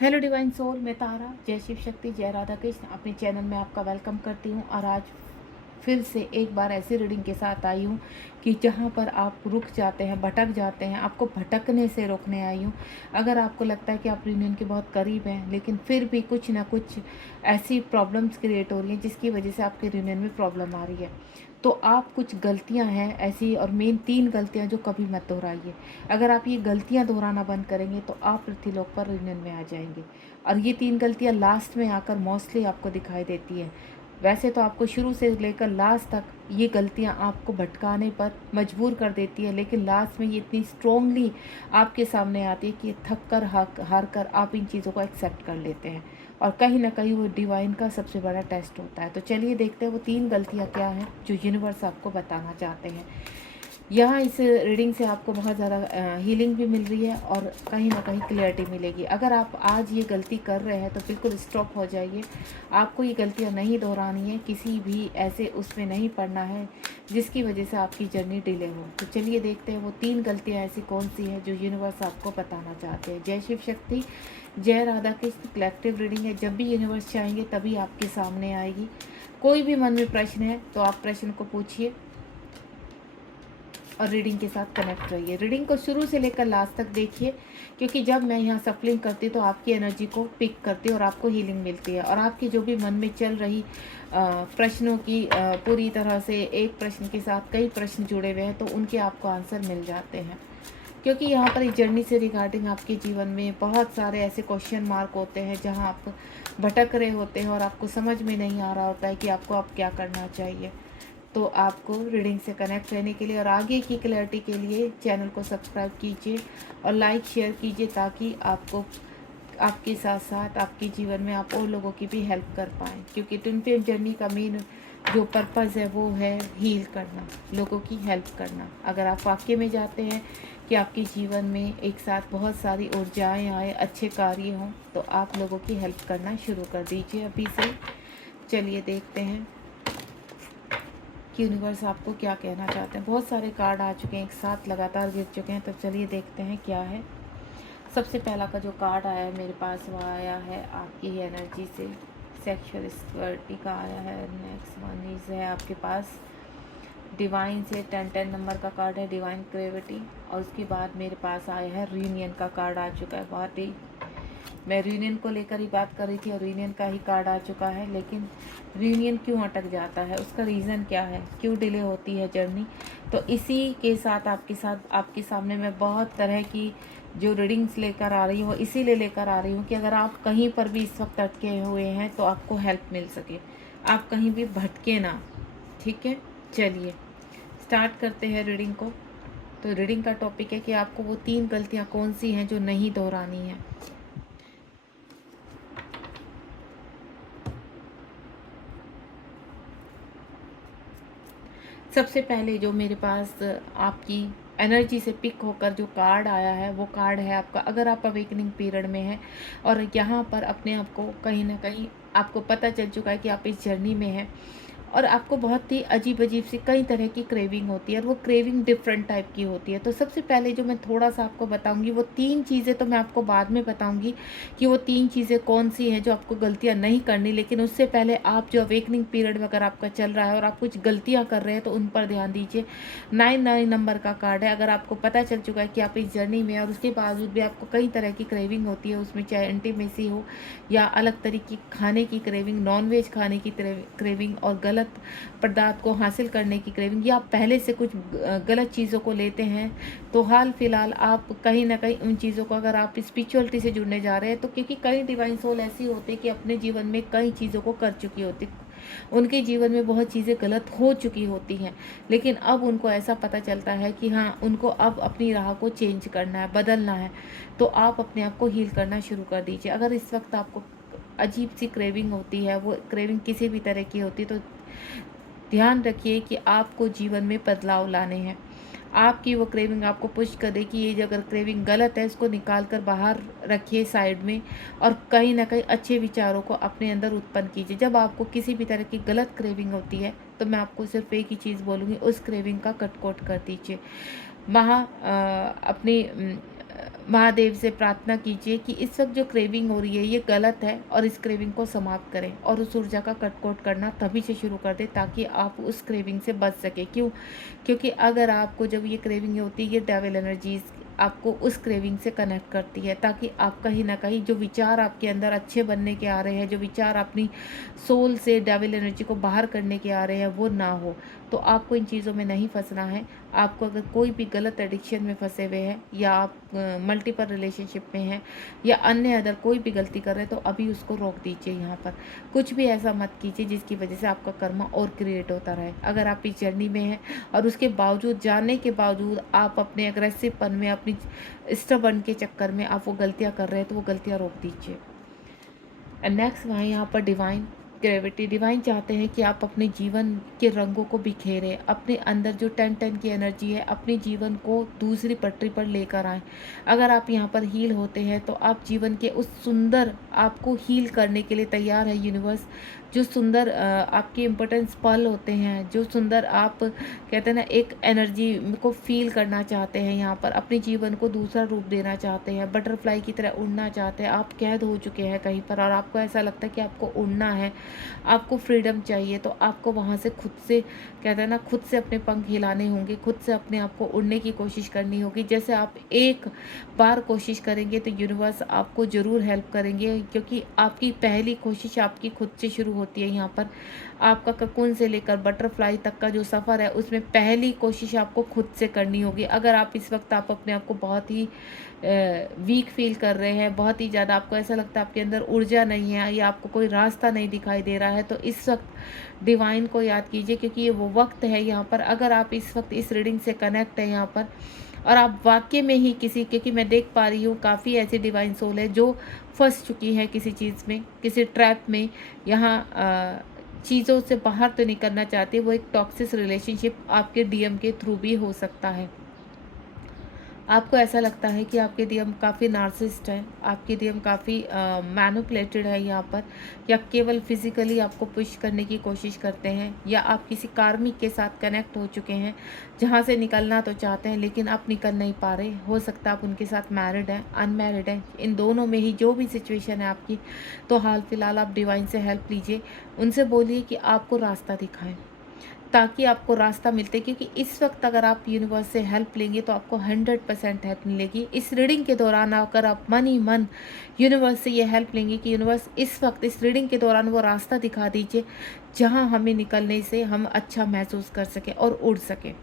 Hello divine soul, मैं तारा, जय शिव शक्ति, जय राधा कृष्ण अपने चैनल में आपका वेलकम करती हूँ। और आज फिर से एक बार ऐसी रीडिंग के साथ आई हूँ कि जहाँ पर आप रुक जाते हैं, भटक जाते हैं, आपको भटकने से रोकने आई हूँ। अगर आपको लगता है कि आप यूनियन के बहुत करीब हैं लेकिन फिर भी कुछ ना कुछ ऐसी प्रॉब्लम्स क्रिएट हो रही हैं जिसकी वजह से आपके यूनियन में प्रॉब्लम आ रही है, तो आप कुछ गलतियां हैं ऐसी, और मेन 3 गलतियां जो कभी मत दोहराइए। अगर आप ये गलतियां दोहराना बंद करेंगे तो आप पृथ्वीलोक पर यूनियन में आ जाएंगे। और ये 3 गलतियां लास्ट में आकर मोस्टली आपको दिखाई देती हैं। वैसे तो आपको शुरू से लेकर लास्ट तक ये गलतियां आपको भटकाने पर मजबूर कर देती है, लेकिन लास्ट में ये इतनी स्ट्रोंगली आपके सामने आती है कि थक कर हार कर आप इन चीज़ों को एक्सेप्ट कर लेते हैं। और कहीं ना कहीं वो डिवाइन का सबसे बड़ा टेस्ट होता है। तो चलिए देखते हैं वो 3 गलतियां क्या हैं जो यूनिवर्स आपको बताना चाहते हैं। यहाँ इस रीडिंग से आपको बहुत ज़्यादा हीलिंग भी मिल रही है और कहीं ना कहीं क्लियरिटी मिलेगी। अगर आप आज ये गलती कर रहे हैं तो बिल्कुल स्टॉप हो जाइए। आपको ये गलतियाँ नहीं दोहरानी है, किसी भी ऐसे उसमें नहीं पड़ना है जिसकी वजह से आपकी जर्नी डिले हो। तो चलिए देखते हैं वो 3 गलतियाँ ऐसी कौन सी हैं जो यूनिवर्स आपको बताना चाहते हैं। जय शिव शक्ति, जय राधा कृष्ण। कलेक्टिव रीडिंग है, जब भी यूनिवर्स चाहेंगे तभी आपके सामने आएगी। कोई भी मन में प्रश्न है तो आप प्रश्न को पूछिए और रीडिंग के साथ कनेक्ट रहिए। रीडिंग को शुरू से लेकर लास्ट तक देखिए, क्योंकि जब मैं यहाँ सफलिंग करती हूँ तो आपकी एनर्जी को पिक करती है और आपको हीलिंग मिलती है। और आपके जो भी मन में चल रही प्रश्नों की पूरी तरह से एक प्रश्न के साथ कई प्रश्न जुड़े हुए हैं तो उनके आपको आंसर मिल जाते हैं। क्योंकि यहाँ पर इस जर्नी से रिगार्डिंग आपके जीवन में बहुत सारे ऐसे क्वेश्चन मार्क होते हैं जहाँ आप भटक रहे होते हैं और आपको समझ में नहीं आ रहा होता है कि आपको अब क्या करना चाहिए। तो आपको रीडिंग से कनेक्ट रहने के लिए और आगे की क्लैरिटी के लिए चैनल को सब्सक्राइब कीजिए और लाइक शेयर कीजिए, ताकि आपको आपके साथ साथ आपके जीवन में आप और लोगों की भी हेल्प कर पाएँ। क्योंकि ट्विन फ्लेम जर्नी का मेन जो पर्पज़ है वो है हील करना, लोगों की हेल्प करना। अगर आप वाकई में चाहते हैं कि आपके जीवन में एक साथ बहुत सारी ऊर्जाएँ आए, अच्छे कार्य हों, तो आप लोगों की हेल्प करना शुरू कर दीजिए अभी से। चलिए देखते हैं कि यूनिवर्स आपको क्या कहना चाहते हैं। बहुत सारे कार्ड आ चुके हैं, एक साथ लगातार गिर चुके हैं, तो चलिए देखते हैं क्या है। सबसे पहला का जो कार्ड आया है मेरे पास वो आया है आपकी ही एनर्जी से, सेक्सुअल सिक्योरिटी का आया है। नेक्स्ट वन इज है आपके पास डिवाइन से 10 नंबर का कार्ड है, डिवाइन क्रेविटी। और उसके बाद मेरे पास आया है रीयूनियन का कार्ड आ चुका है। बहुत ही मैं रीयूनियन को लेकर ही बात कर रही थी और रीयूनियन का ही कार्ड आ चुका है। लेकिन रीयूनियन क्यों अटक जाता है, उसका रीज़न क्या है, क्यों डिले होती है जर्नी, तो इसी के साथ आपके सामने मैं बहुत तरह की जो रीडिंग्स लेकर आ रही हूँ, इसीलिए लेकर आ रही हूँ कि अगर आप कहीं पर भी इस वक्त अटके हुए हैं तो आपको हेल्प मिल सके, आप कहीं भी भटके ना। ठीक है, चलिए स्टार्ट करते हैं रीडिंग को। तो रीडिंग का टॉपिक है कि आपको वो 3 गलतियाँ कौन सी हैं जो नहीं दोहरानी है। सबसे पहले जो मेरे पास आपकी एनर्जी से पिक होकर जो कार्ड आया है वो कार्ड है आपका, अगर आप अवेकनिंग पीरियड में हैं और यहाँ पर अपने आप को कहीं ना कहीं आपको पता चल चुका है कि आप इस जर्नी में हैं और आपको बहुत ही अजीब अजीब सी कई तरह की क्रेविंग होती है और वो क्रेविंग डिफरेंट टाइप की होती है। तो सबसे पहले जो मैं थोड़ा सा आपको बताऊंगी वो 3 चीज़ें, तो मैं आपको बाद में बताऊंगी कि वो 3 चीज़ें कौन सी हैं जो आपको गलतियां नहीं करनी। लेकिन उससे पहले आप जो अवेकनिंग पीरियड में अगर आपका चल रहा है और आप कुछ गलतियां कर रहे हैं तो उन पर ध्यान दीजिए। 9 नंबर का कार्ड है। अगर आपको पता चल चुका है कि आप इस जर्नी में और उसके बावजूद भी आपको कई तरह की क्रेविंग होती है, उसमें चाहे इंटीमेसी हो या अलग तरीके की खाने की क्रेविंग, नॉनवेज खाने की क्रेविंग और गलत पदार्थ को हासिल करने की क्रेविंग, या आप पहले से कुछ गलत चीज़ों को लेते हैं, तो हाल फिलहाल आप कहीं ना कहीं उन चीज़ों को, अगर आप स्पिरिचुअलिटी से जुड़ने जा रहे हैं तो, क्योंकि कई डिवाइन सोल ऐसी होते हैं कि अपने जीवन में कई चीज़ों को कर चुकी होती, उनके जीवन में बहुत चीज़ें गलत हो चुकी होती हैं, लेकिन अब उनको ऐसा पता चलता है कि हाँ, उनको अब अपनी राह को चेंज करना है, बदलना है। तो आप अपने आप को हील करना शुरू कर दीजिए। अगर इस वक्त आपको अजीब सी क्रेविंग होती है, वो क्रेविंग किसी भी तरह की होती है, तो ध्यान रखिए कि आपको जीवन में बदलाव लाने हैं। आपकी वो क्रेविंग आपको पुश कर दे कि ये जो अगर क्रेविंग गलत है इसको निकाल कर बाहर रखिए साइड में, और कहीं ना कहीं अच्छे विचारों को अपने अंदर उत्पन्न कीजिए। जब आपको किसी भी तरह की गलत क्रेविंग होती है तो मैं आपको सिर्फ एक ही चीज़ बोलूँगी, उस क्रेविंग का कट कोट कर दीजिए। वहाँ अपनी महादेव से प्रार्थना कीजिए कि इस वक्त जो क्रेविंग हो रही है ये गलत है और इस क्रेविंग को समाप्त करें और उस ऊर्जा का कटकोट करना तभी से शुरू कर दें ताकि आप उस क्रेविंग से बच सके। क्यों? क्योंकि अगर आपको जब ये क्रेविंग होती है, ये डेविल एनर्जीज आपको उस क्रेविंग से कनेक्ट करती है ताकि आप कहीं ना कहीं जो विचार आपके अंदर अच्छे बनने के आ रहे हैं, जो विचार अपनी सोल से डेविल एनर्जी को बाहर करने के आ रहे हैं, वो ना हो। तो आपको इन चीज़ों में नहीं फंसना है। आपको अगर कोई भी गलत एडिक्शन में फंसे हुए हैं या आप मल्टीपल रिलेशनशिप में हैं या अन्य अदर कोई भी गलती कर रहे हैं तो अभी उसको रोक दीजिए। यहाँ पर कुछ भी ऐसा मत कीजिए जिसकी वजह से आपका कर्म और क्रिएट होता रहे। अगर आप इस जर्नी में हैं और उसके बावजूद, जानने के बावजूद आप अपने अग्रेसिवपन में, अपनी स्टबर्न के चक्कर में आप वो गलतियाँ कर रहे हैं तो वो गलतियाँ रोक दीजिए। एंड नेक्स्ट वहाँ यहाँ पर डिवाइन ग्रेविटी। डिवाइन चाहते हैं कि आप अपने जीवन के रंगों को बिखेरें, अपने अंदर जो 10-10 की एनर्जी है अपने जीवन को दूसरी पटरी पर लेकर आएँ। अगर आप यहाँ पर हील होते हैं तो आप जीवन के उस सुंदर, आपको हील करने के लिए तैयार है यूनिवर्स। जो सुंदर आपके इम्पोर्टेंस पल होते हैं, जो सुंदर आप कहते हैं ना एक एनर्जी को फील करना चाहते हैं, यहाँ पर अपने जीवन को दूसरा रूप देना चाहते हैं, बटरफ्लाई की तरह उड़ना चाहते हैं। आप कैद हो चुके हैं कहीं पर और आपको ऐसा लगता है कि आपको उड़ना है, आपको फ्रीडम चाहिए, तो आपको वहाँ से खुद से कहते हैं ना खुद से अपने पंख हिलाने होंगे, खुद से अपने आप को उड़ने की कोशिश करनी होगी। जैसे आप एक बार कोशिश करेंगे तो यूनिवर्स आपको ज़रूर हेल्प करेंगे, क्योंकि आपकी पहली कोशिश आपकी खुद से शुरू होती है। यहाँ पर आपका ककून से लेकर बटरफ्लाई तक का जो सफ़र है उसमें पहली कोशिश आपको खुद से करनी होगी। अगर आप इस वक्त आप अपने आप को बहुत ही वीक फील कर रहे हैं, बहुत ही ज़्यादा आपको ऐसा लगता है आपके अंदर ऊर्जा नहीं है या आपको कोई रास्ता नहीं दिखाई दे रहा है, तो इस वक्त डिवाइन को याद कीजिए, क्योंकि ये वो वक्त है यहाँ पर। अगर आप इस वक्त इस रीडिंग से कनेक्ट है यहाँ पर और आप वाकई में ही किसी, क्योंकि मैं देख पा रही हूँ काफ़ी ऐसी डिवाइन सोल है जो फंस चुकी है किसी चीज़ में, किसी ट्रैप में, यहाँ चीज़ों से बाहर तो निकलना चाहती है। वो एक टॉक्सिक रिलेशनशिप आपके डीएम के थ्रू भी हो सकता है। आपको ऐसा लगता है कि आपके डीएम काफ़ी नार्सिसिस्ट है, आपके डीएम काफ़ी मैनिपुलेटेड है यहाँ पर, या केवल फिजिकली आपको पुश करने की कोशिश करते हैं, या आप किसी कार्मिक के साथ कनेक्ट हो चुके हैं जहाँ से निकलना तो चाहते हैं लेकिन आप निकल नहीं पा रहे। हो सकता है आप उनके साथ मैरिड हैं, अनमैरिड हैं, इन दोनों में ही जो भी सिचुएशन है आपकी, तो हाल फिलहाल आप डिवाइन से हेल्प लीजिए। उनसे बोलिए कि आपको रास्ता दिखाएं ताकि आपको रास्ता मिलते, क्योंकि इस वक्त अगर आप यूनिवर्स से हेल्प लेंगे तो आपको 100% हेल्प मिलेगी। इस रीडिंग के दौरान अगर आप मन ही मन यूनिवर्स से ये हेल्प लेंगे कि यूनिवर्स इस वक्त इस रीडिंग के दौरान वो रास्ता दिखा दीजिए जहां हमें निकलने से हम अच्छा महसूस कर सकें और उड़ सकें,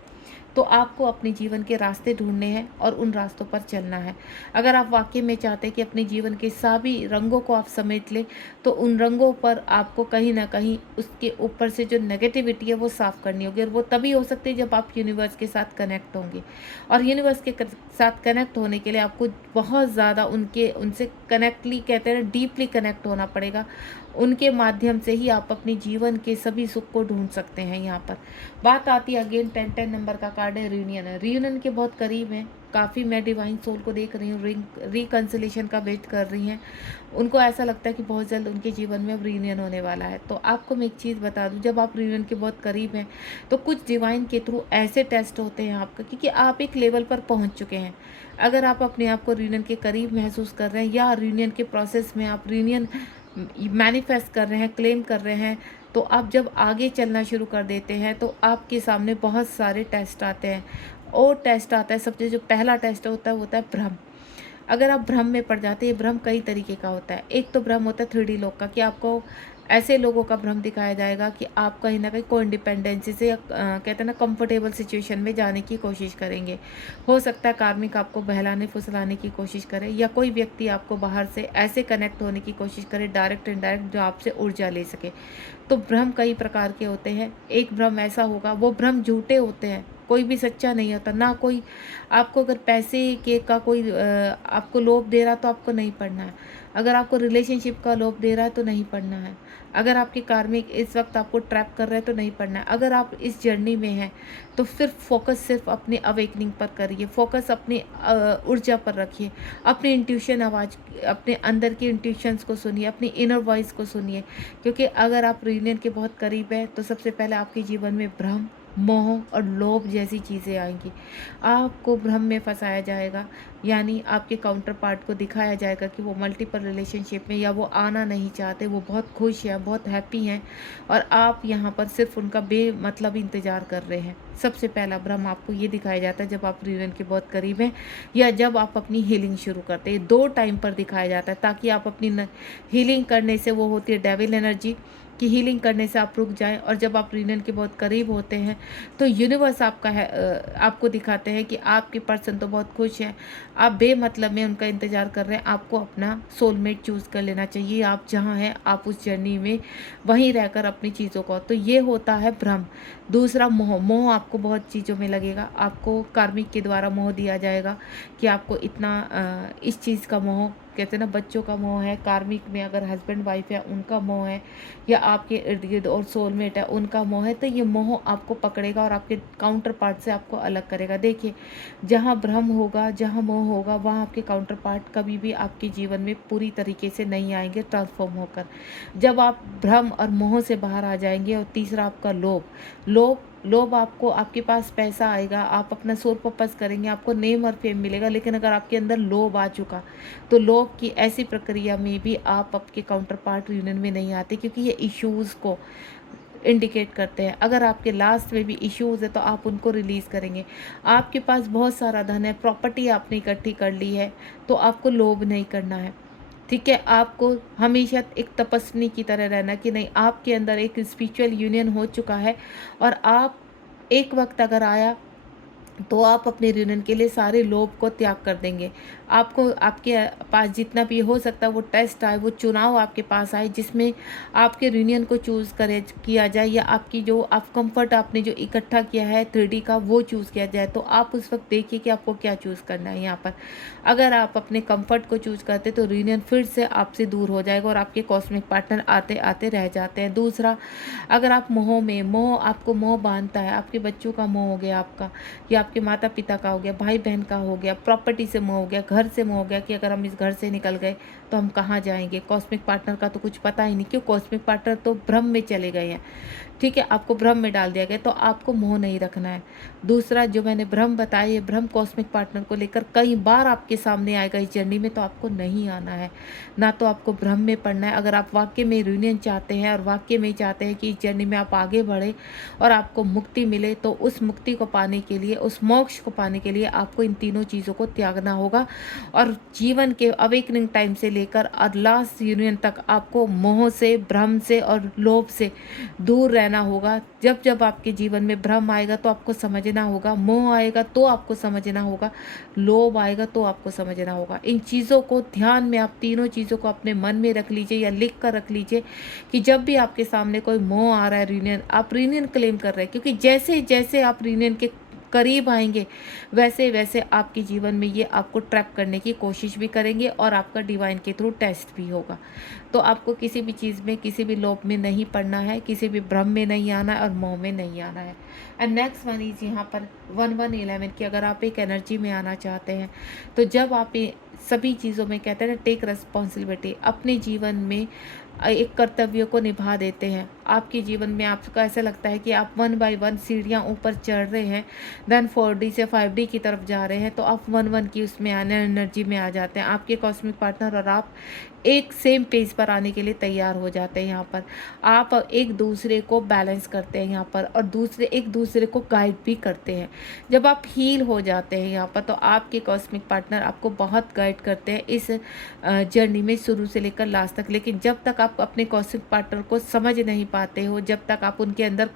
तो आपको अपने जीवन के रास्ते ढूंढने हैं और उन रास्तों पर चलना है। अगर आप वाकई में चाहते हैं कि अपने जीवन के सभी रंगों को आप समेट लें, तो उन रंगों पर आपको कहीं ना कहीं उसके ऊपर से जो नेगेटिविटी है वो साफ़ करनी होगी, और वो तभी हो सकती है जब आप यूनिवर्स के साथ कनेक्ट होंगे। और यूनिवर्स के साथ कनेक्ट होने के लिए आपको बहुत ज़्यादा उनसे कनेक्टली, कहते हैं डीपली कनेक्ट होना पड़ेगा। उनके माध्यम से ही आप अपने जीवन के सभी सुख को ढूंढ सकते हैं। यहाँ पर बात आती है अगेन 10-10 नंबर का कार्ड है, रियूनियन है। रियूनियन के बहुत करीब हैं, काफ़ी मैं डिवाइन सोल को देख रही हूँ, रिकन्सिलेशन का वेट कर रही हैं। उनको ऐसा लगता है कि बहुत जल्द उनके जीवन में अब रियूनियन होने वाला है। तो आपको मैं एक चीज़ बता दूँ, जब आप रियूनियन के बहुत करीब हैं तो कुछ डिवाइन के थ्रू ऐसे टेस्ट होते हैं आपका, क्योंकि आप एक लेवल पर पहुँच चुके हैं। अगर आप अपने आप को रियूनियन के करीब महसूस कर रहे हैं या रियूनियन के प्रोसेस में आप रियूनियन मैनिफेस्ट कर रहे हैं, क्लेम कर रहे हैं, तो आप जब आगे चलना शुरू कर देते हैं तो आपके सामने बहुत सारे टेस्ट आते हैं। और टेस्ट आता है, सबसे जो पहला टेस्ट होता है वो होता है भ्रम। अगर आप भ्रम में पड़ जाते हैं, भ्रम कई तरीके का होता है। एक तो भ्रम होता है 3D लोग का, कि आपको ऐसे लोगों का भ्रम दिखाया जाएगा कि आप कहीं ना कहीं को इंडिपेंडेंसी से कहते हैं ना कंफर्टेबल सिचुएशन में जाने की कोशिश करेंगे। हो सकता है कार्मिक आपको बहलाने फुसलाने की कोशिश करे, या कोई व्यक्ति आपको बाहर से ऐसे कनेक्ट होने की कोशिश करे डायरेक्ट इनडायरेक्ट, जो आपसे ऊर्जा ले सके। तो भ्रम कई प्रकार के होते हैं। एक भ्रम ऐसा होगा, वो भ्रम झूठे होते हैं, कोई भी सच्चा नहीं होता ना। कोई आपको अगर पैसे के का कोई आपको लोभ दे रहा तो आपको नहीं पढ़ना है। अगर आपको रिलेशनशिप का लोभ दे रहा है तो नहीं पढ़ना है। अगर आपके कार्मिक इस वक्त आपको ट्रैप कर रहे हैं तो नहीं पढ़ना है। अगर आप इस जर्नी में हैं तो फिर फोकस सिर्फ अपने अवेकनिंग पर करिए, फोकस अपनी ऊर्जा पर रखिए, अपनी इंट्यूशन आवाज़, अपने अंदर की इंट्यूशंस को सुनिए, अपनी इनर वॉइस को सुनिए। क्योंकि अगर आप रियूनियन के बहुत करीब हैं तो सबसे पहले आपके जीवन में भ्रम मोह और लोभ जैसी चीज़ें आएंगी। आपको भ्रम में फंसाया जाएगा, यानी आपके काउंटर पार्ट को दिखाया जाएगा कि वो मल्टीपल रिलेशनशिप में या वो आना नहीं चाहते, वो बहुत खुश हैं, बहुत हैप्पी हैं, और आप यहाँ पर सिर्फ उनका बेमतलब इंतज़ार कर रहे हैं। सबसे पहला भ्रम आपको ये दिखाया जाता है जब आप रियूनियन के बहुत करीब हैं या जब आप अपनी हीलिंग शुरू करते हैं। 2 टाइम पर दिखाया जाता है ताकि आप अपनी हीलिंग करने से, वो होती है डेविल एनर्जी की हीलिंग करने से आप रुक जाएं, और जब आप रियूनियन के बहुत करीब होते हैं तो यूनिवर्स आपका है, आपको दिखाते हैं कि आपके पर्सन तो बहुत खुश है, आप बेमतलब में उनका इंतज़ार कर रहे हैं, आपको अपना सोलमेट चूज़ कर लेना चाहिए, आप जहाँ हैं आप उस जर्नी में वहीं रहकर अपनी चीज़ों को, तो ये होता है भ्रम। दूसरा मोह, मोह आपको बहुत चीज़ों में लगेगा, आपको कार्मिक के द्वारा मोह दिया जाएगा कि आपको इतना इस चीज़ का मोह, कहते हैं ना बच्चों का मोह है, कार्मिक में अगर हस्बैंड वाइफ है उनका मोह है, या आपके इर्द गिर्द और सोलमेट है उनका मोह है, तो ये मोह आपको पकड़ेगा और आपके काउंटर पार्ट से आपको अलग करेगा। देखिए, जहाँ भ्रम होगा, जहाँ मोह होगा, वहाँ आपके काउंटर पार्ट कभी भी आपके जीवन में पूरी तरीके से नहीं आएंगे ट्रांसफॉर्म होकर। जब आप भ्रम और मोह से बाहर आ जाएंगे, और तीसरा आपका लोभ, लोभ लोभ आपको, आपके पास पैसा आएगा, आप अपना सोल पर्पस करेंगे, आपको नेम और फेम मिलेगा, लेकिन अगर आपके अंदर लोभ आ चुका तो लोभ की ऐसी प्रक्रिया में भी आप आपके काउंटर पार्ट यूनियन में नहीं आते, क्योंकि ये इश्यूज़ को इंडिकेट करते हैं। अगर आपके लास्ट में भी इश्यूज़ है तो आप उनको रिलीज़ करेंगे। आपके पास बहुत सारा धन है, प्रॉपर्टी आपने इकट्ठी कर ली है, तो आपको लोभ नहीं करना है। ठीक है, आपको हमेशा एक तपस्वी की तरह रहना कि नहीं, आपके अंदर एक स्पिरिचुअल यूनियन हो चुका है, और आप एक वक्त अगर आया तो आप अपने रियूनियन के लिए सारे लोभ को त्याग कर देंगे। आपको, आपके पास जितना भी हो सकता है वो टेस्ट आए, वो चुनाव आपके पास आए जिसमें आपके रियूनियन को चूज़ करे किया जाए, या आपकी जो आप कंफर्ट आपने जो इकट्ठा किया है 3D का वो चूज़ किया जाए। तो आप उस वक्त देखिए कि आपको क्या चूज़ करना है यहाँ पर। अगर आप अपने कंफर्ट को चूज़ करते तो रियूनियन फिर से आपसे दूर हो जाएगा और आपके कॉस्मिक पार्टनर आते आते रह जाते हैं। दूसरा, अगर आप मोह में, मोह आपको मोह बांधता है, आपके बच्चों का मोह हो गया आपका, या आपके माता पिता का हो गया, भाई बहन का हो गया, प्रॉपर्टी से मोह हो गया, घर से मोह हो गया कि अगर हम इस घर से निकल गए तो हम कहाँ जाएंगे, कॉस्मिक पार्टनर का तो कुछ पता ही नहीं, क्यों, कॉस्मिक पार्टनर तो भ्रम में चले गए हैं। ठीक है, आपको भ्रम में डाल दिया गया, तो आपको मोह नहीं रखना है। दूसरा, जो मैंने भ्रम बताया, ये भ्रम कॉस्मिक पार्टनर को लेकर कई बार आपके सामने आएगा इस जर्नी में, तो आपको नहीं आना है, ना तो आपको भ्रम में पड़ना है। अगर आप वाकई में यूनियन चाहते हैं और वाकई में चाहते हैं कि इस जर्नी में आप आगे बढ़े और आपको मुक्ति मिले, तो उस मुक्ति को पाने के लिए, उस मोक्ष को पाने के लिए आपको इन तीनों चीज़ों को त्यागना होगा, और जीवन के अवेकनिंग टाइम से लेकर और लास्ट यूनियन तक आपको मोह से, भ्रम से और लोभ से दूर रहना होगा। जब जब आपके जीवन में भ्रम आएगा तो आपको समझना होगा, मोह आएगा तो आपको समझना होगा, लोभ आएगा तो आपको समझना होगा। इन चीज़ों को ध्यान में, आप तीनों चीज़ों को अपने मन में रख लीजिए या लिख कर रख लीजिए कि जब भी आपके सामने कोई मोह आ रहा है, रीनियन, आप रीनियन क्लेम कर रहे हैं, क्योंकि जैसे जैसे आप रीनियन के करीब आएंगे वैसे वैसे आपके जीवन में ये आपको ट्रैप करने की कोशिश भी करेंगे, और आपका डिवाइन के थ्रू टेस्ट भी होगा। तो आपको किसी भी चीज़ में, किसी भी लोभ में नहीं पड़ना है, किसी भी भ्रम में नहीं आना है और मोह में नहीं आना है। एंड नेक्स्ट वन इज यहाँ पर 1111 की, अगर आप एक एनर्जी में आना चाहते हैं तो जब आप ये सभी चीज़ों में, कहते हैं ना, टेक रिस्पॉन्सिबिलिटी, अपने जीवन में एक कर्तव्य को निभा देते हैं। आपके जीवन में आपको ऐसा लगता है कि आप 1 बाय 1 सीढ़ियाँ ऊपर चढ़ रहे हैं, देन 4D से 5D की तरफ जा रहे हैं, तो आप 1-1 की उसमें आने एनर्जी में आ जाते हैं। आपके कॉस्मिक पार्टनर और आप एक सेम पेज पर आने के लिए तैयार हो जाते हैं। यहाँ पर आप एक दूसरे को बैलेंस करते हैं यहाँ पर, और दूसरे एक दूसरे को गाइड भी करते हैं। जब आप हील हो जाते हैं यहाँ पर, तो आपके कॉस्मिक पार्टनर आपको बहुत गाइड करते हैं इस जर्नी में, शुरू से लेकर लास्ट तक। लेकिन जब तक आप अपने कॉस्मिक पार्टनर को समझ नहीं पाते हो, जब तक आप उनके अंदर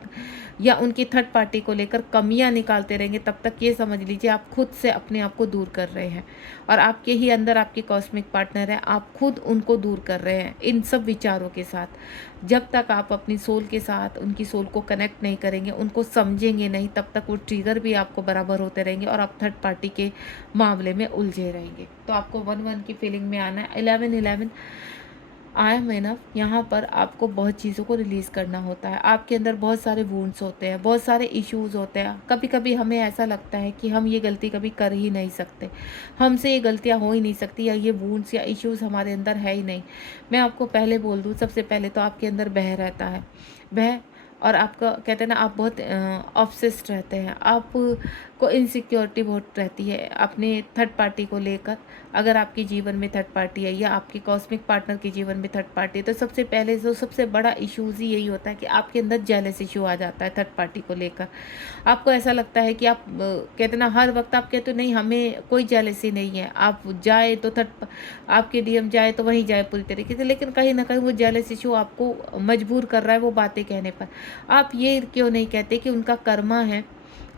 या उनकी थर्ड पार्टी को लेकर कमियां निकालते रहेंगे, तब तक ये समझ लीजिए आप खुद से अपने आप को दूर कर रहे हैं, और आपके ही अंदर आपके कॉस्मिक पार्टनर है, आप खुद उनको दूर कर रहे हैं इन सब विचारों के साथ। जब तक आप अपनी सोल के साथ उनकी सोल को कनेक्ट नहीं करेंगे, उनको समझेंगे नहीं, तब तक वो ट्रिगर भी आपको बराबर होते रहेंगे और आप थर्ड पार्टी के मामले में उलझे रहेंगे। तो आपको 1-1 की फीलिंग में आना है। 11-11 आई एम इनफ, यहाँ पर आपको बहुत चीज़ों को रिलीज़ करना होता है। आपके अंदर बहुत सारे वुंड्स होते हैं, बहुत सारे इश्यूज़ होते हैं। कभी कभी हमें ऐसा लगता है कि हम ये गलती कभी कर ही नहीं सकते, हमसे ये गलतियाँ हो ही नहीं सकती, या ये वुंड्स या इश्यूज़ हमारे अंदर है ही नहीं। मैं आपको पहले बोल दूँ, सबसे पहले तो आपके अंदर भय रहता है। भय और आपका कहते हैं ना, आप बहुत ऑब्सेस्ड रहते हैं, आपको इनसिक्योरिटी बहुत रहती है अपने थर्ड पार्टी को लेकर। अगर आपके जीवन में थर्ड पार्टी है या आपके कॉस्मिक पार्टनर के जीवन में थर्ड पार्टी है, तो सबसे पहले जो सबसे बड़ा इश्यूज़ ही यही होता है कि आपके अंदर जेलस इशू आ जाता है थर्ड पार्टी को लेकर। आपको ऐसा लगता है कि आप कहते हैं ना, हर वक्त आप कहते हो नहीं हमें कोई जेलसी नहीं है, आप जाए तो थर्ड आपके डीएम जाए तो वहीं जाए पूरी तरीके से, लेकिन कहीं ना कहीं वो जेलस इशू आपको मजबूर कर रहा है वो बातें कहने पर। आप ये क्यों नहीं कहते कि उनका कर्मा है,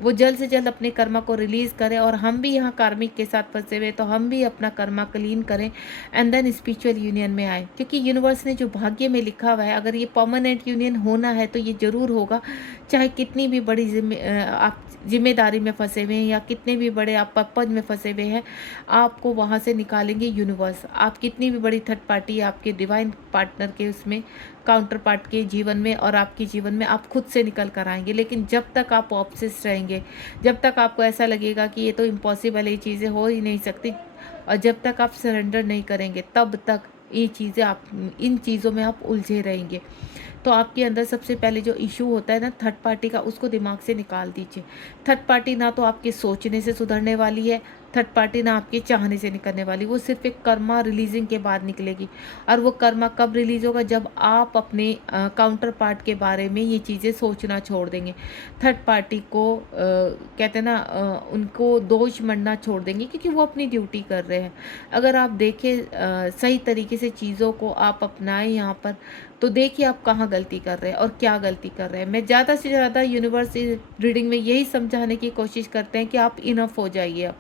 वो जल्द से जल्द अपने कर्मा को रिलीज़ करें, और हम भी यहाँ कार्मिक के साथ फंसे हुए, तो हम भी अपना कर्मा क्लीन करें एंड देन स्पिरिचुअल यूनियन में आए। क्योंकि यूनिवर्स ने जो भाग्य में लिखा हुआ है, अगर ये परमानेंट यूनियन होना है तो ये ज़रूर होगा, चाहे कितनी भी बड़ी आप जिम्मेदारी में फंसे हुए हैं या कितने भी बड़े आप पर्पज में फंसे हुए हैं, आपको वहाँ से निकालेंगे यूनिवर्स। आप कितनी भी बड़ी थर्ड पार्टी आपके डिवाइन पार्टनर के उसमें काउंटर पार्ट के जीवन में और आपके जीवन में, आप खुद से निकल कर आएंगे। लेकिन जब तक आप ऑब्सेस्ड रहेंगे, जब तक आपको ऐसा लगेगा कि ये तो इम्पॉसिबल है, ये चीज़ें हो ही नहीं सकती, और जब तक आप सरेंडर नहीं करेंगे, तब तक ये चीज़ें आप इन चीज़ों में आप उलझे रहेंगे। तो आपके अंदर सबसे पहले जो इशू होता है ना थर्ड पार्टी का, उसको दिमाग से निकाल दीजिए। थर्ड पार्टी ना तो आपके सोचने से सुधरने वाली है, थर्ड पार्टी ना आपके चाहने से निकलने वाली, वो सिर्फ एक कर्मा रिलीजिंग के बाद निकलेगी। और वो कर्मा कब रिलीज होगा, जब आप अपने काउंटर पार्ट के बारे में ये चीज़ें सोचना छोड़ देंगे। थर्ड पार्टी को कहते हैं ना, उनको दोष मढ़ना छोड़ देंगे, क्योंकि वो अपनी ड्यूटी कर रहे हैं। अगर आप देखें सही तरीके से चीज़ों को आप अपनाएं यहाँ पर, तो देखिए आप कहाँ गलती कर रहे हैं और क्या गलती कर रहे हैं। मैं ज़्यादा से ज़्यादा यूनिवर्स रीडिंग में यही समझाने की कोशिश करते हैं कि आप इनफ हो जाइए। अब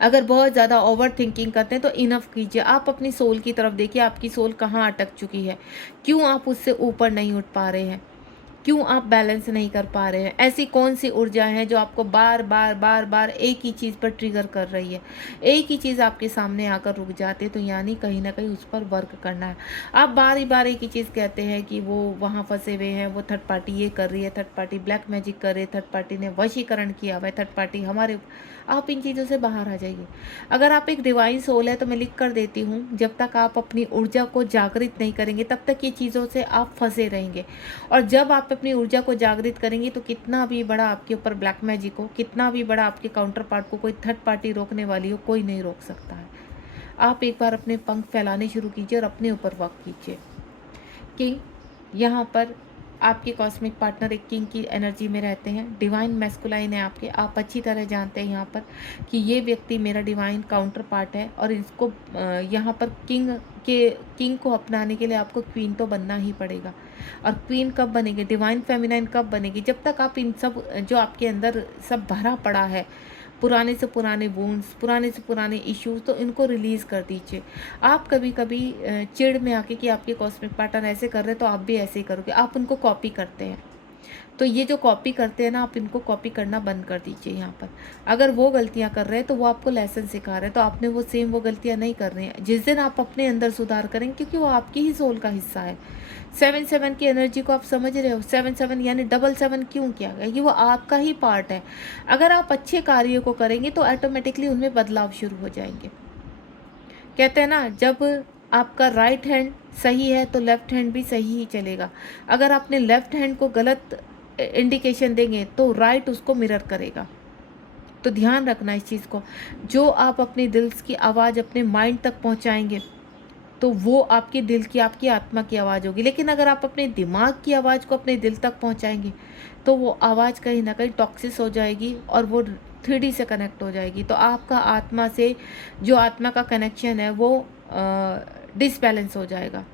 अगर बहुत ज़्यादा ओवर थिंकिंग करते हैं तो इनफ कीजिए। आप अपनी सोल की तरफ देखिए, आपकी सोल कहाँ अटक चुकी है, क्यों आप उससे ऊपर नहीं उठ पा रहे हैं, क्यों आप बैलेंस नहीं कर पा रहे हैं। ऐसी कौन सी ऊर्जा है जो आपको बार बार बार बार एक ही चीज़ पर ट्रिगर कर रही है, एक ही चीज़ आपके सामने आकर रुक जाते हैं, तो यानी कहीं ना कहीं उस पर वर्क करना है। आप बार बार एक ही चीज़ कहते हैं कि वो वहाँ फंसे हुए हैं, वो थर्ड पार्टी ये कर रही है, थर्ड पार्टी ब्लैक मैजिक कर रही है, थर्ड पार्टी ने वशीकरण किया हुआ है, थर्ड पार्टी हमारे। आप इन चीज़ों से बाहर आ जाइए। अगर आप एक डिवाइन सोल है तो मैं लिख कर देती हूँ, जब तक आप अपनी ऊर्जा को जागृत नहीं करेंगे तब तक ये चीज़ों से आप फंसे रहेंगे। और जब आप अपनी ऊर्जा को जागृत करेंगे तो कितना भी बड़ा आपके ऊपर ब्लैक मैजिक हो, कितना भी बड़ा आपके काउंटर पार्ट को कोई थर्ड पार्टी रोकने वाली हो, कोई नहीं रोक सकता है। आप एक बार अपने पंख फैलाने शुरू कीजिए और अपने ऊपर वर्क कीजिए। किंग, यहाँ पर आपके कॉस्मिक पार्टनर एक किंग की एनर्जी में रहते हैं, डिवाइन मैस्कुलाइन है आपके। आप अच्छी तरह जानते हैं यहाँ पर कि ये व्यक्ति मेरा डिवाइन काउंटर पार्ट है, और इसको यहाँ पर किंग को अपनाने के लिए आपको क्वीन तो बनना ही पड़ेगा। और क्वीन कब बनेगी, डिवाइन फेमिनाइन कब बनेगी, जब तक आप इन सब जो आपके अंदर सब भरा पड़ा है, पुराने से पुराने वुंड्स, पुराने से पुराने इश्यूज, तो इनको रिलीज़ कर दीजिए। आप कभी कभी चिढ़ में आके कि आपके कॉस्मिक पार्टनर ऐसे कर रहे हैं तो आप भी ऐसे ही करोगे, आप उनको कॉपी करते हैं। तो ये जो कॉपी करते हैं ना, आप इनको कॉपी करना बंद कर दीजिए। यहाँ पर अगर वो गलतियाँ कर रहे हैं तो वो आपको लेसन सिखा रहे हैं, तो आपने वो सेम वो गलतियाँ नहीं कर रहे हैं। जिस दिन आप अपने अंदर सुधार करेंगे, क्योंकि वो आपकी ही सोल का हिस्सा है। 7-7 की एनर्जी को आप समझ रहे हो, 7-7 यानी 7-7 क्यों किया गया, कि वो आपका ही पार्ट है। अगर आप अच्छे कार्यों को करेंगे तो ऑटोमेटिकली उनमें बदलाव शुरू हो जाएंगे। कहते हैं ना, जब आपका राइट हैंड सही है तो लेफ्ट हैंड भी सही ही चलेगा। अगर आपने लेफ्ट हैंड को गलत इंडिकेशन देंगे तो राइट उसको मिरर करेगा। तो ध्यान रखना इस चीज़ को। जो आप अपने दिल की आवाज़ अपने माइंड तक पहुंचाएंगे तो वो आपके दिल की, आपकी आत्मा की आवाज़ होगी। लेकिन अगर आप अपने दिमाग की आवाज़ को अपने दिल तक पहुंचाएंगे तो वो आवाज़ कहीं ना कहीं टॉक्सिस हो जाएगी और वो 3D से कनेक्ट हो जाएगी। तो आपका आत्मा से जो आत्मा का कनेक्शन है वो डिसबैलेंस हो जाएगा,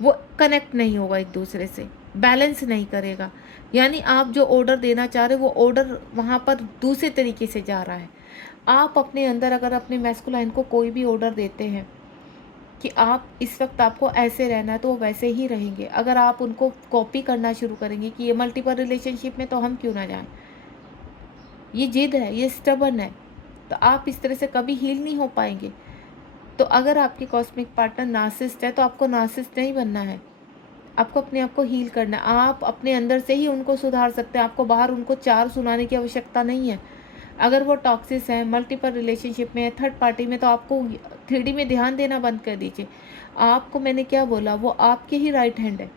वो कनेक्ट नहीं होगा एक दूसरे से, बैलेंस नहीं करेगा। यानी आप जो ऑर्डर देना चाह रहे हो वो ऑर्डर वहाँ पर दूसरे तरीके से जा रहा है। आप अपने अंदर अगर अपने मैस्कुलाइन को कोई भी ऑर्डर देते हैं कि आप इस वक्त आपको ऐसे रहना है, तो वो वैसे ही रहेंगे। अगर आप उनको कॉपी करना शुरू करेंगे कि ये मल्टीपल रिलेशनशिप में तो हम क्यों ना जाएं, ये जिद है, ये स्टबर्न है, तो आप इस तरह से कभी हील नहीं हो पाएंगे। तो अगर आपके कॉस्मिक पार्टनर नार्सिसिस्ट है तो आपको नार्सिसिस्ट नहीं बनना है, आपको अपने आप को हील करना है। आप अपने अंदर से ही उनको सुधार सकते हैं, आपको बाहर उनको चार सुनाने की आवश्यकता नहीं है। अगर वो टॉक्सिस है, मल्टीपल रिलेशनशिप में है, थर्ड पार्टी में, तो आपको 3D में ध्यान देना बंद कर दीजिए। आपको मैंने क्या बोला, वो आपके ही राइट हैंड है,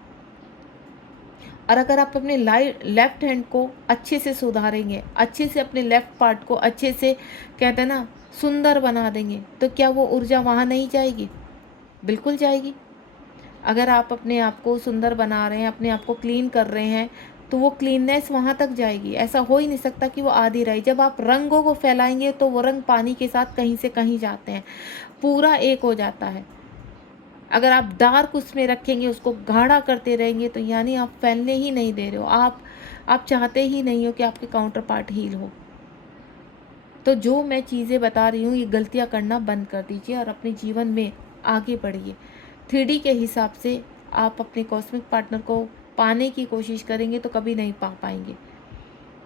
और अगर आप अपने लेफ्ट हैंड को अच्छे से सुधारेंगे, अच्छे से अपने लेफ्ट पार्ट को अच्छे से कहते हैं ना सुंदर बना देंगे, तो क्या वो ऊर्जा वहाँ नहीं जाएगी? बिल्कुल जाएगी। अगर आप अपने आप को सुंदर बना रहे हैं, अपने आप को क्लीन कर रहे हैं, तो वो क्लीननेस वहाँ तक जाएगी। ऐसा हो ही नहीं सकता कि वो आधी रहे। जब आप रंगों को फैलाएंगे तो वो रंग पानी के साथ कहीं से कहीं जाते हैं, पूरा एक हो जाता है। अगर आप डार्क उसमें रखेंगे, उसको गाढ़ा करते रहेंगे, तो यानी आप फैलने ही नहीं दे रहे हो। आप चाहते ही नहीं हो कि आपके काउंटर पार्ट हील हो। तो जो मैं चीज़ें बता रही हूँ, ये गलतियाँ करना बंद कर दीजिए और अपने जीवन में आगे बढ़िए। 3D के हिसाब से आप अपने कॉस्मिक पार्टनर को पाने की कोशिश करेंगे तो कभी नहीं पा पाएंगे।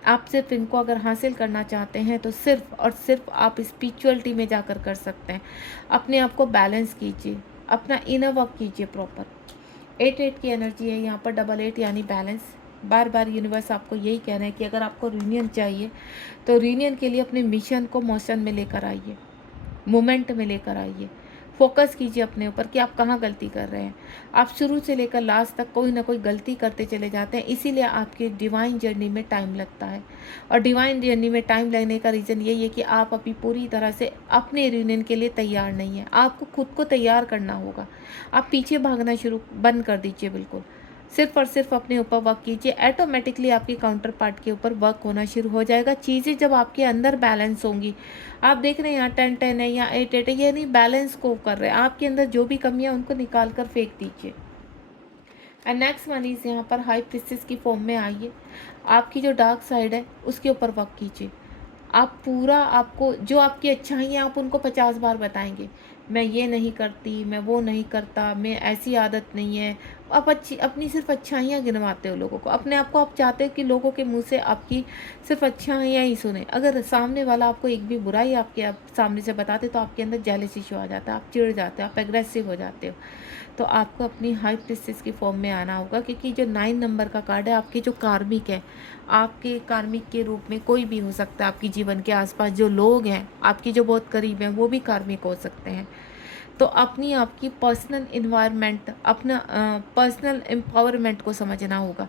आप सिर्फ इनको अगर हासिल करना चाहते हैं तो सिर्फ और सिर्फ आप स्पिरिचुअलिटी में जाकर कर सकते हैं। अपने आप को बैलेंस कीजिए, अपना इनर वर्क कीजिए प्रॉपर। 8 की एनर्जी है यहाँ पर, 88 यानी बैलेंस। बार बार यूनिवर्स आपको यही कह रहे हैं कि अगर आपको रीयूनियन चाहिए तो रीयूनियन के लिए अपने मिशन को मोशन में लेकर आइए, मोमेंट में लेकर आइए। फोकस कीजिए अपने ऊपर कि आप कहाँ गलती कर रहे हैं। आप शुरू से लेकर लास्ट तक कोई ना कोई गलती करते चले जाते हैं, इसीलिए आपकी डिवाइन जर्नी में टाइम लगता है। और डिवाइन जर्नी में टाइम लगने का रीज़न यही है कि आप अभी पूरी तरह से अपने रीयूनियन के लिए तैयार नहीं है। आपको खुद को तैयार करना होगा। आप पीछे भागना शुरू बंद कर दीजिए बिल्कुल। सिर्फ और सिर्फ अपने ऊपर वर्क कीजिए, ऑटोमेटिकली आपके काउंटर पार्ट के ऊपर वर्क होना शुरू हो जाएगा। चीज़ें जब आपके अंदर बैलेंस होंगी, आप देख रहे हैं यहाँ 10-10 है या 8-8 है, ये नहीं बैलेंस को कर रहे हैं। आपके अंदर जो भी कमियाँ उनको निकाल कर फेंक दीजिए। एंड नेक्स्ट वन इज यहाँ पर हाई प्रिंसेस की फॉर्म में आइए। आपकी जो डार्क साइड है उसके ऊपर वर्क कीजिए। आप पूरा, आपको जो आपकी अच्छाइयाँ आप उनको 50 बार बताएंगे, मैं ये नहीं करती, मैं वो नहीं करता, मैं ऐसी आदत नहीं है। आप अपनी सिर्फ अच्छाइयाँ गिनवाते हो लोगों को। अपने आप को आप चाहते हो कि लोगों के मुंह से आपकी सिर्फ अच्छाइयाँ ही सुने। अगर सामने वाला आपको एक भी बुराई आपके सामने से बताते तो आपके अंदर जेलसी शो आ जाता है, आप चिढ़ जाते हो, आप एग्रेसिव हो जाते हो। तो आपको अपनी हाई प्रिंसेस की फॉर्म में आना होगा, क्योंकि जो 9 नंबर का कार्ड है आपके जो कार्मिक है, आपके कार्मिक के रूप में कोई भी हो सकता है। आपकी जीवन के आसपास जो लोग हैं आपकी जो बहुत करीब हैं वो भी कार्मिक हो सकते हैं। तो अपनी आपकी पर्सनल इन्वायरमेंट, अपना पर्सनल एम्पावरमेंट को समझना होगा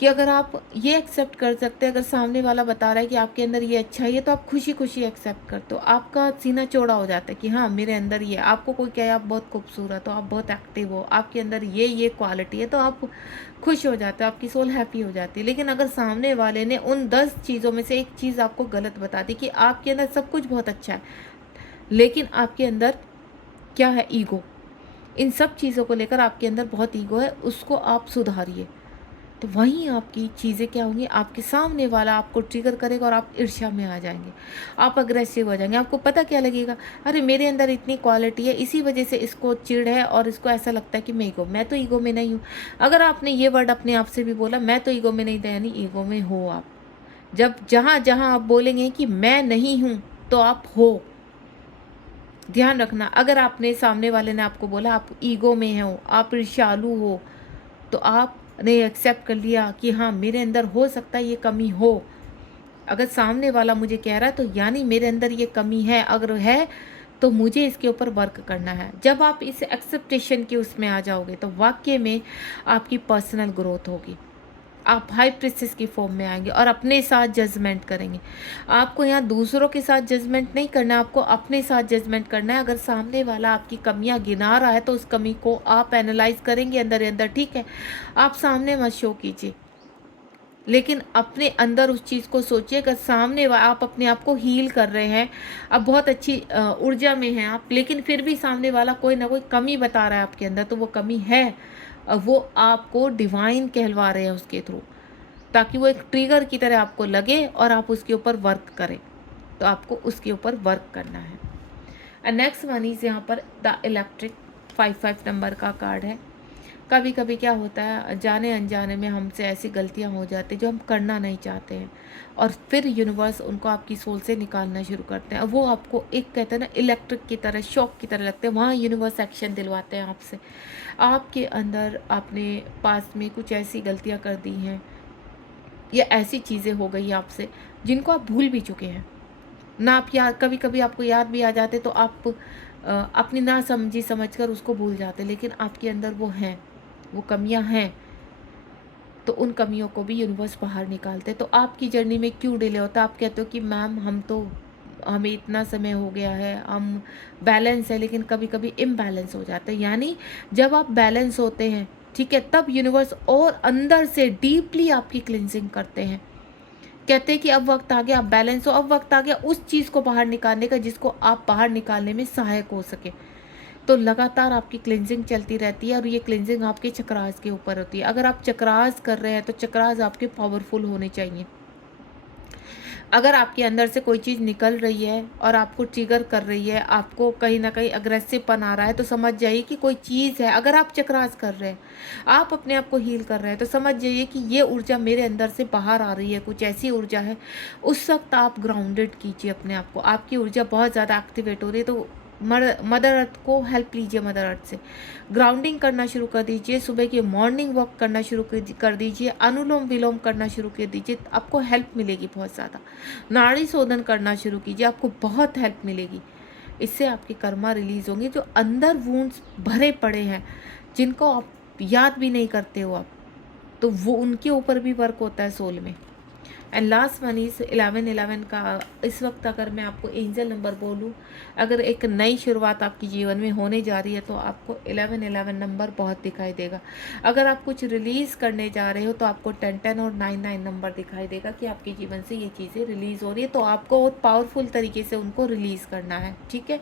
कि अगर आप ये एक्सेप्ट कर सकते हैं, अगर सामने वाला बता रहा है कि आपके अंदर ये अच्छा है, तो आप खुशी खुशी एक्सेप्ट करते हो। आपका सीना चौड़ा हो जाता है कि हाँ मेरे अंदर ये, आपको कोई कहे आप बहुत खूबसूरत हो, आप बहुत एक्टिव हो, आपके अंदर ये क्वालिटी है, तो आप खुश हो जाते हो, आपकी सोल हैप्पी हो जाती है। लेकिन अगर सामने वाले ने उन 10 चीज़ों में से एक चीज़ आपको गलत बता दी कि आपके अंदर सब कुछ बहुत अच्छा है, लेकिन आपके अंदर क्या है, ईगो, इन सब चीज़ों को लेकर आपके अंदर बहुत ईगो है, उसको आप सुधारिए। तो वहीं आपकी चीज़ें क्या होंगी, आपके सामने वाला आपको ट्रिगर करेगा और आप ईर्ष्या में आ जाएंगे, आप अग्रेसिव हो जाएंगे। आपको पता क्या लगेगा, अरे मेरे अंदर इतनी क्वालिटी है, इसी वजह से इसको चिढ़ है और इसको ऐसा लगता है कि मैं तो ईगो में नहीं हूँ। अगर आपने ये वर्ड अपने आप से भी बोला, मैं तो ईगो में नहीं था, यानी ईगो में हो आप। जब जहाँ जहाँ आप बोलेंगे कि मैं नहीं हूँ, तो आप हो। ध्यान रखना, अगर आपने, सामने वाले ने आपको बोला आप ईगो में हो, आप ईर्ष्यालु हो, तो आपने एक्सेप्ट कर लिया कि हाँ मेरे अंदर हो सकता है ये कमी हो। अगर सामने वाला मुझे कह रहा है तो यानी मेरे अंदर ये कमी है, अगर है तो मुझे इसके ऊपर वर्क करना है। जब आप इस एक्सेप्टेशन के उसमें आ जाओगे तो वाकई में आपकी पर्सनल ग्रोथ होगी। आप हाई प्रिंसेस की फॉर्म में आएंगे और अपने साथ जजमेंट करेंगे। आपको यहाँ दूसरों के साथ जजमेंट नहीं करना है, आपको अपने साथ जजमेंट करना है। अगर सामने वाला आपकी कमियां गिना रहा है तो उस कमी को आप एनालाइज करेंगे अंदर ही अंदर, ठीक है। आप सामने मत शो कीजिए, लेकिन अपने अंदर उस चीज़ को सोचिए। अगर सामने आप अपने आप को हील कर रहे हैं, अब बहुत अच्छी ऊर्जा में हैं आप, लेकिन फिर भी सामने वाला कोई ना कोई कमी बता रहा है आपके अंदर, तो वो कमी है, वो आपको डिवाइन कहलवा रहे हैं उसके थ्रू, ताकि वो एक ट्रिगर की तरह आपको लगे और आप उसके ऊपर वर्क करें। तो आपको उसके ऊपर वर्क करना है। एंड नेक्स्ट वन इज यहाँ पर द इलेक्ट्रिक 5 नंबर का कार्ड है। कभी कभी क्या होता है, जाने अनजाने में हमसे ऐसी गलतियाँ हो जाती हैं जो हम करना नहीं चाहते हैं, और फिर यूनिवर्स उनको आपकी सोल से निकालना शुरू करते हैं। वो आपको एक, कहते हैं ना, इलेक्ट्रिक की तरह, शॉक की तरह लगते हैं। वहाँ यूनिवर्स एक्शन दिलवाते हैं आपसे। आपके अंदर आपने पास में कुछ ऐसी गलतियाँ कर दी हैं या ऐसी चीज़ें हो गई आपसे जिनको आप भूल भी चुके हैं ना। आप याद, कभी कभी आपको याद भी आ जाते तो आप अपनी ना समझी समझकर उसको भूल जाते, लेकिन आपके अंदर वो हैं, वो कमियां हैं। तो उन कमियों को भी यूनिवर्स बाहर निकालते हैं। तो आपकी जर्नी में क्यों डिले होता है? आप कहते हो कि मैम हमें इतना समय हो गया है, हम बैलेंस है, लेकिन कभी कभी इम्बैलेंस हो जाता है। यानी जब आप बैलेंस होते हैं, ठीक है, तब यूनिवर्स और अंदर से डीपली आपकी क्लिनजिंग करते हैं। कहते हैं कि अब वक्त आ गया, आप बैलेंस हो, अब वक्त आ गया उस चीज़ को बाहर निकालने का जिसको आप बाहर निकालने में सहायक हो सके। तो लगातार आपकी क्लिनजिंग चलती रहती है और ये क्लिनजिंग आपके चक्रास के ऊपर होती है। अगर आप चक्रास कर रहे हैं तो चक्रास आपके पावरफुल होने चाहिए। अगर आपके अंदर से कोई चीज़ निकल रही है और आपको ट्रिगर कर रही है, आपको कहीं ना कहीं अग्रेसिवपन आ रहा है, तो समझ जाइए कि कोई चीज़ है। अगर आप चक्रास कर रहे हैं, आप अपने आप को हील कर रहे हैं, तो समझ जाइए कि ये ऊर्जा मेरे अंदर से बाहर आ रही है, कुछ ऐसी ऊर्जा है। उस वक्त आप ग्राउंडेड कीजिए अपने आप को। आपकी ऊर्जा बहुत ज़्यादा एक्टिवेट हो रही है, तो मदर अर्थ को हेल्प लीजिए, मदर अर्थ से ग्राउंडिंग करना शुरू कर दीजिए। सुबह की मॉर्निंग वॉक करना शुरू कर दीजिए। अनुलोम विलोम करना शुरू कर दीजिए, आपको हेल्प मिलेगी बहुत ज़्यादा। नाड़ी शोधन करना शुरू कीजिए, आपको बहुत हेल्प मिलेगी। इससे आपके कर्मा रिलीज होंगे। जो अंदर वुंड्स भरे पड़े हैं, जिनको आप याद भी नहीं करते हो आप, तो वो उनके ऊपर भी वर्क होता है सोल में। एंड लास्ट वन इज 1111 का। इस वक्त अगर मैं आपको एंजल नंबर बोलूँ, अगर एक नई शुरुआत आपके जीवन में होने जा रही है, तो आपको 1111 नंबर बहुत दिखाई देगा। अगर आप कुछ रिलीज़ करने जा रहे हो, तो आपको 1010 और 99 नंबर दिखाई देगा कि आपके जीवन से ये चीज़ें रिलीज़ हो रही है, तो आपको बहुत पावरफुल तरीके से उनको रिलीज़ करना है, ठीक है।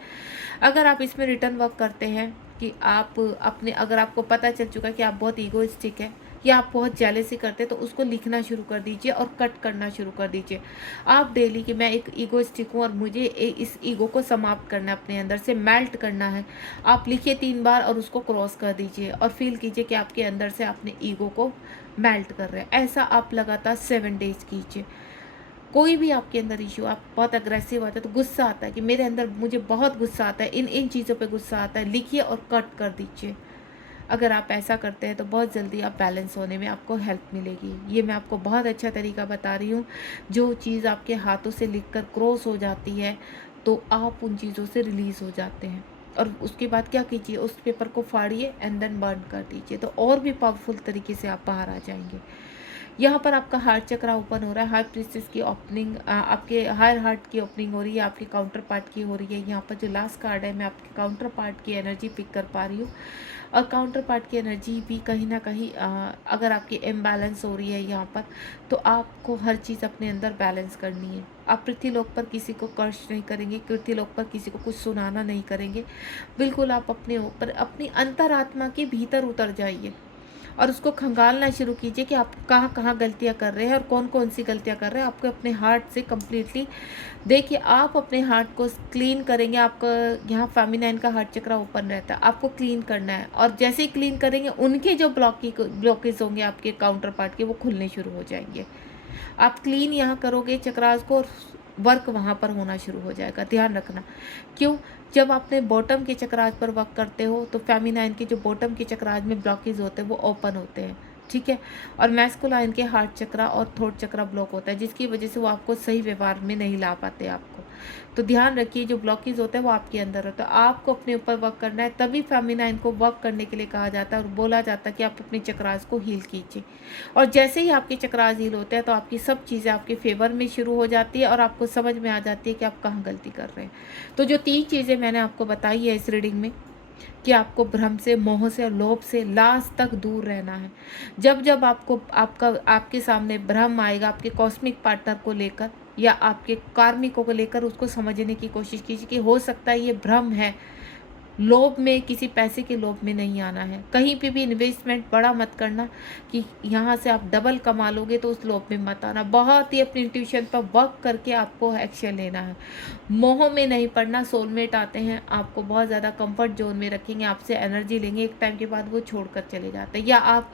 अगर आप इसमें रिटर्न वर्क करते हैं कि आप अपने, अगर आपको पता चल चुका है कि आप बहुत ईगोइस्टिक है या आप बहुत जेलेसी करते हैं, तो उसको लिखना शुरू कर दीजिए और कट करना शुरू कर दीजिए। आप डेली कि मैं एक ईगोइस्टिक हूँ और मुझे इस ईगो को समाप्त करना है, अपने अंदर से मेल्ट करना है। आप लिखिए 3 बार और उसको क्रॉस कर दीजिए और फील कीजिए कि आपके अंदर से अपने ईगो को मेल्ट कर रहे हैं। ऐसा आप लगातार 7 डेज कीजिए। कोई भी आपके अंदर इशू, आप बहुत अग्रेसिव आता है, तो गुस्सा आता है कि मेरे अंदर मुझे बहुत गुस्सा आता है, इन इन चीज़ों पे गुस्सा आता है, लिखिए और कट कर दीजिए। अगर आप ऐसा करते हैं तो बहुत जल्दी आप बैलेंस होने में आपको हेल्प मिलेगी। ये मैं आपको बहुत अच्छा तरीका बता रही हूँ। जो चीज़ आपके हाथों से लिखकर क्रॉस हो जाती है, तो आप उन चीज़ों से रिलीज़ हो जाते हैं। और उसके बाद क्या कीजिए, उस पेपर को फाड़िए एंड देन बर्न कर दीजिए, तो और भी पावरफुल तरीके से आप बाहर आ जाएंगे। यहाँ पर आपका हार्ट चक्रा ओपन हो रहा है। हाई प्रीस्टेस की ओपनिंग, आपके हायर हार्ट की ओपनिंग हो रही है, आपके काउंटर पार्ट की हो रही है। यहाँ पर जो लास्ट कार्ड है, मैं आपके काउंटर पार्ट की एनर्जी पिक कर पा रही हूँ। और काउंटर पार्ट की एनर्जी भी कहीं ना कहीं अगर आपकी इम्बैलेंस हो रही है यहाँ पर, तो आपको हर चीज़ अपने अंदर बैलेंस करनी है। आप पृथ्वीलोक पर किसी को कर्ष नहीं करेंगे, पृथ्वीलोक पर किसी को कुछ सुनाना नहीं करेंगे। बिल्कुल आप अपने ऊपर, अपनी अंतरात्मा के भीतर उतर जाइए और उसको खंगालना शुरू कीजिए कि आप कहाँ कहाँ गलतियाँ कर रहे हैं और कौन कौन सी गलतियाँ कर रहे हैं। आपको अपने हार्ट से कम्प्लीटली देखिए, आप अपने हार्ट को क्लीन करेंगे। आपका यहाँ फेमिनाइन का हार्ट चक्रा ओपन रहता है, आपको क्लीन करना है। और जैसे ही क्लीन करेंगे, उनके जो ब्लॉकेज होंगे आपके काउंटर पार्ट के, वो खुलने शुरू हो जाएंगे। आप क्लीन यहाँ करोगे चक्रास को, और वर्क वहाँ पर होना शुरू हो जाएगा। ध्यान रखना, क्यों, जब आपने बॉटम के चक्रास पर वर्क करते हो, तो फेमिनाइन के जो बॉटम के चक्रास में ब्लॉकेज होते हैं वो ओपन होते हैं, ठीक है। और मैस्कुलाइन के हार्ट चक्रा और थ्रोट चक्रा ब्लॉक होता है, जिसकी वजह से वो आपको सही व्यवहार में नहीं ला पाते आपको। तो ध्यान रखिए, जो ब्लॉकेज होता है वो आपके अंदर होता है। आपको अपने ऊपर वर्क करना है, तभी फेमिनाइन को वर्क करने के लिए कहा जाता है और बोला जाता है कि आप अपने चक्रास को हील कीजिए। और जैसे ही आपके चक्रास हील होते हैं, तो आपकी सब चीज़ें आपके फेवर में शुरू हो जाती है और आपको समझ में आ जाती है कि आप कहाँ गलती कर रहे हैं। तो जो 3 चीज़ें मैंने आपको बताई है इस रीडिंग में, कि आपको भ्रम से, मोह से और लोभ से लास्ट तक दूर रहना है। जब जब आपके सामने भ्रम आएगा, आपके कॉस्मिक पार्टनर को लेकर या आपके कार्मिकों को लेकर, उसको समझने की कोशिश कीजिए कि हो सकता है ये भ्रम है। लोभ में, किसी पैसे के लोभ में नहीं आना है। कहीं पे भी इन्वेस्टमेंट बड़ा मत करना कि यहाँ से आप डबल कमा लोगे, तो उस लोभ में मत आना। बहुत ही अपनी इंट्यूशन पर वर्क करके आपको एक्शन लेना है। मोह में नहीं पड़ना। सोलमेट आते हैं, आपको बहुत ज़्यादा कंफर्ट जोन में रखेंगे, आपसे एनर्जी लेंगे, एक टाइम के बाद वो छोड़कर चले जाते हैं। या आप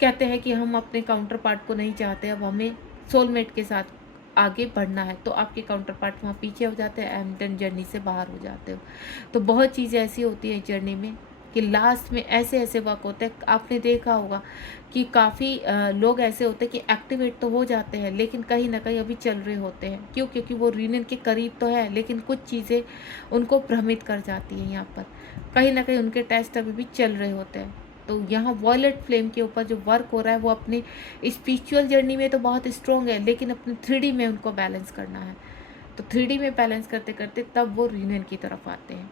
कहते हैं कि हम अपने काउंटर पार्ट को नहीं चाहते, अब हमें सोलमेट के साथ आगे बढ़ना है, तो आपके काउंटर पार्ट वहाँ पीछे हो जाते हैं एंड देन जर्नी से बाहर हो जाते हो। तो बहुत चीज़ें ऐसी होती हैं जर्नी में कि लास्ट में ऐसे ऐसे वर्क होते हैं। आपने देखा होगा कि काफ़ी लोग ऐसे होते हैं कि एक्टिवेट तो हो जाते हैं, लेकिन कहीं ना कहीं अभी चल रहे होते हैं। क्यों? क्योंकि वो रीनियन के करीब तो है, लेकिन कुछ चीज़ें उनको भ्रमित कर जाती हैं। यहाँ पर कहीं ना कहीं उनके टेस्ट अभी भी चल रहे होते हैं। तो यहाँ वॉयलेट फ्लेम के ऊपर जो वर्क हो रहा है वो अपनी स्पिरिचुअल जर्नी में तो बहुत स्ट्रॉन्ग है, लेकिन अपने 3D में उनको बैलेंस करना है। तो 3D में बैलेंस करते करते तब वो यूनियन की तरफ आते हैं।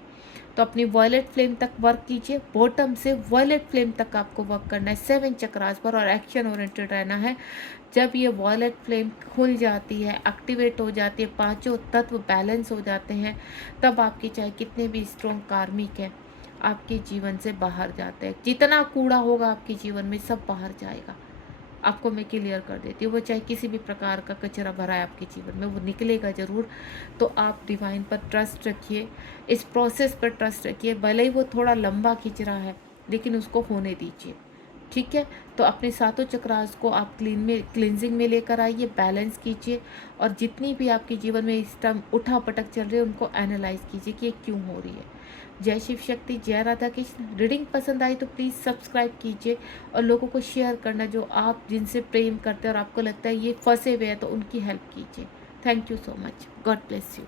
तो अपनी वॉयलेट फ्लेम तक वर्क कीजिए, बॉटम से वॉयलेट फ्लेम तक आपको वर्क करना है 7 चक्रास पर, और एक्शन ओरिएंटेड रहना है। जब ये वॉयलेट फ्लेम खुल जाती है, एक्टिवेट हो जाती है, पांचों तत्व बैलेंस हो जाते हैं, तब आपके चाहे कितने भी स्ट्रॉन्ग कार्मिक हैं आपके जीवन से बाहर जाते हैं। जितना कूड़ा होगा आपके जीवन में सब बाहर जाएगा। आपको मैं क्लियर कर देती हूँ, वो चाहे किसी भी प्रकार का कचरा भरा है आपके जीवन में, वो निकलेगा ज़रूर। तो आप डिवाइन पर ट्रस्ट रखिए, इस प्रोसेस पर ट्रस्ट रखिए, भले ही वो थोड़ा लंबा खिंच रहा है लेकिन उसको होने दीजिए, ठीक है। तो अपने सातों चक्रास को आप क्लींजिंग में लेकर आइए, बैलेंस कीजिए, और जितनी भी आपके जीवन में इस टाइम उठा पटक चल रही है उनको एनालाइज कीजिए कि ये क्यों हो रही है। जय शिव शक्ति, जय राधा कृष्ण। रीडिंग पसंद आई तो प्लीज़ सब्सक्राइब कीजिए और लोगों को शेयर करना, जो आप जिनसे प्रेम करते हैं और आपको लगता है ये फंसे हुए हैं तो उनकी हेल्प कीजिए। Thank you so much. God bless you.